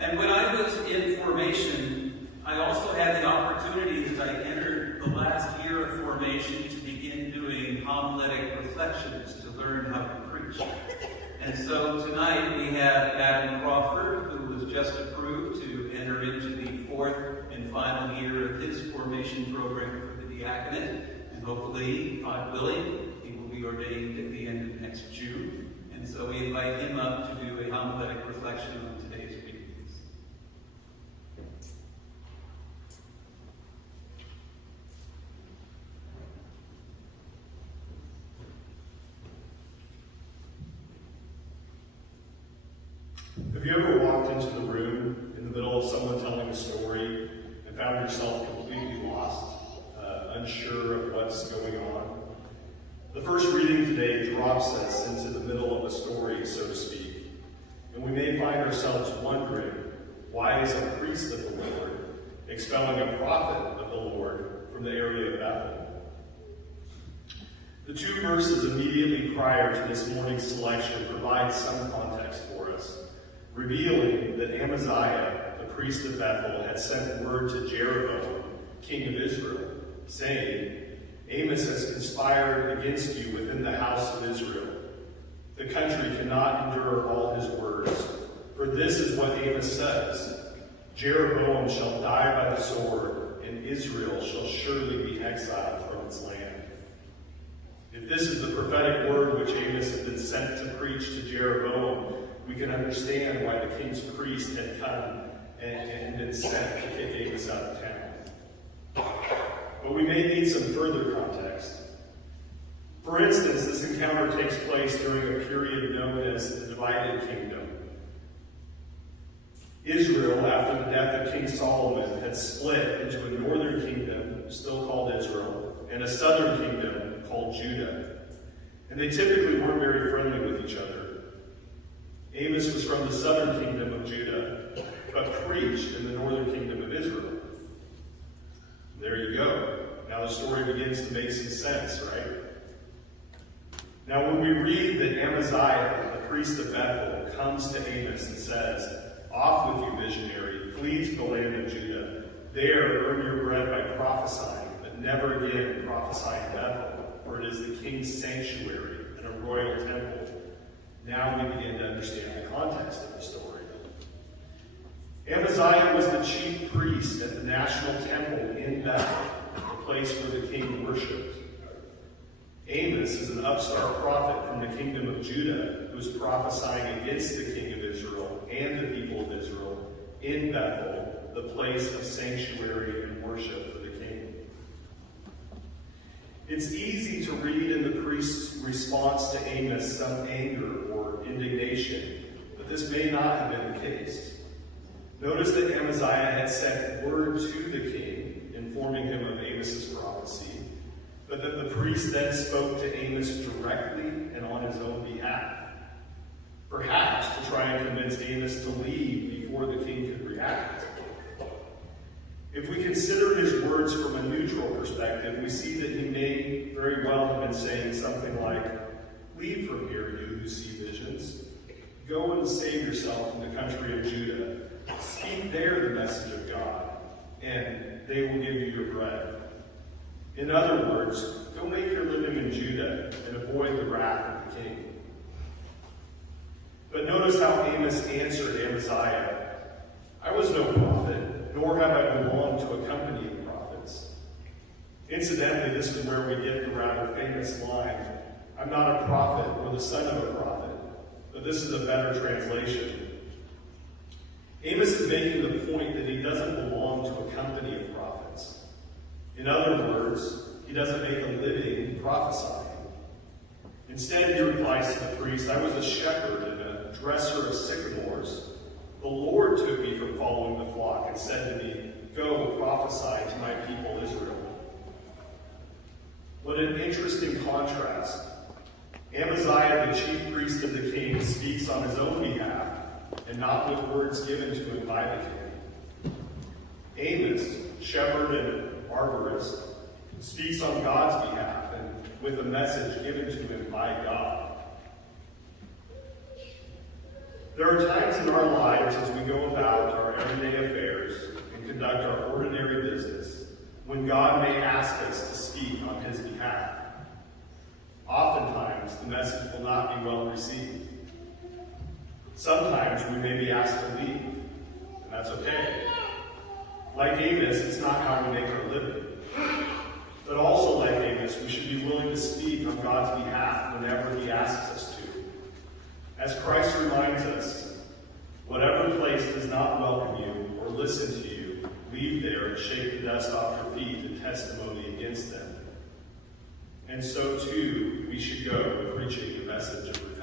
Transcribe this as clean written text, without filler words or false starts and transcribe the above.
And when I was in formation, I also had the opportunity as I entered the last year of formation to begin doing homiletic reflections to learn how to preach. And so tonight we have Adam Crawford, who was just approved to enter into the fourth and final year of his formation program for the diaconate. And hopefully, God willing, he will be ordained at the end of next June. And so we invite him up to do a homiletic reflection on today's readings. Have you ever walked into the room in the middle of someone telling a story and found yourself completely lost, unsure of what's going on? The first reading today drops us into the middle of a story, so to speak, and we may find ourselves wondering, why is a priest of the Lord expelling a prophet of the Lord from the area of Bethel? The two verses immediately prior to this morning's selection provide some context for us, revealing that Amaziah, the priest of Bethel, had sent word to Jeroboam, king of Israel, saying, Amos has conspired against you within the house of Israel. The country cannot endure all his words. For this is what Amos says, Jeroboam shall die by the sword, and Israel shall surely be exiled from its land. If this is the prophetic word which Amos had been sent to preach to Jeroboam, we can understand why the king's priest had come and been sent to kick Amos out of town. But we may need some further context. For instance, this encounter takes place during a period known as the divided kingdom. Israel, after the death of King Solomon, had split into a northern kingdom, still called Israel, and a southern kingdom called Judah. And they typically weren't very friendly with each other. Amos was from the southern kingdom of Judah, but preached in the northern kingdom of Israel. There you go. Now the story begins to make some sense, right? Now when we read that Amaziah, the priest of Bethel, comes to Amos and says, Off with you, visionary, flee to the land of Judah. There earn your bread by prophesying, but never again prophesy in Bethel, for it is the king's sanctuary and a royal temple. Now we begin to understand the context of the story. Amaziah was the chief priest at the national temple in Bethel, the place where the king worshipped. Amos is an upstart prophet from the kingdom of Judah who is prophesying against the king of Israel and the people of Israel in Bethel, the place of sanctuary and worship for the king. It's easy to read in the priest's response to Amos some anger or indignation, but this may not have been the case. Notice that Amaziah had sent word to the king, informing him of Amos's prophecy, but that the priest then spoke to Amos directly and on his own behalf, perhaps to try and convince Amos to leave before the king could react. If we consider his words from a neutral perspective, we see that he may very well have been saying something like, Leave from here, you who see visions. Go and save yourself in the country of Judah. Speak there the message of God, and they will give you your bread. In other words, go make your living in Judah and avoid the wrath of the king. But notice how Amos answered Amaziah. I was no prophet, nor have I belonged to a company of prophets. Incidentally, this is where we get the rather famous line, I'm not a prophet or the son of a prophet, but this is a better translation. Amos is making the point that he doesn't belong to a company of prophets. In other words, he doesn't make a living prophesying. Instead, he replies to the priest, I was a shepherd and a dresser of sycamores. The Lord took me from following the flock and said to me, Go, prophesy to my people Israel. What an interesting contrast. Amaziah, the chief priest of the king, speaks on his own behalf, and not with words given to him by the king. Amos, shepherd and arborist, speaks on God's behalf and with a message given to him by God. There are times in our lives as we go about our everyday affairs and conduct our ordinary business when God may ask us to speak on his behalf. Oftentimes, the message will not be well received. Sometimes we may be asked to leave, and that's okay. Like Amos, it's not how we make our living. But also like Amos, we should be willing to speak on God's behalf whenever he asks us to. As Christ reminds us, whatever place does not welcome you or listen to you, leave there and shake the dust off your feet in testimony against them. And so too, we should go preaching the message of repentance.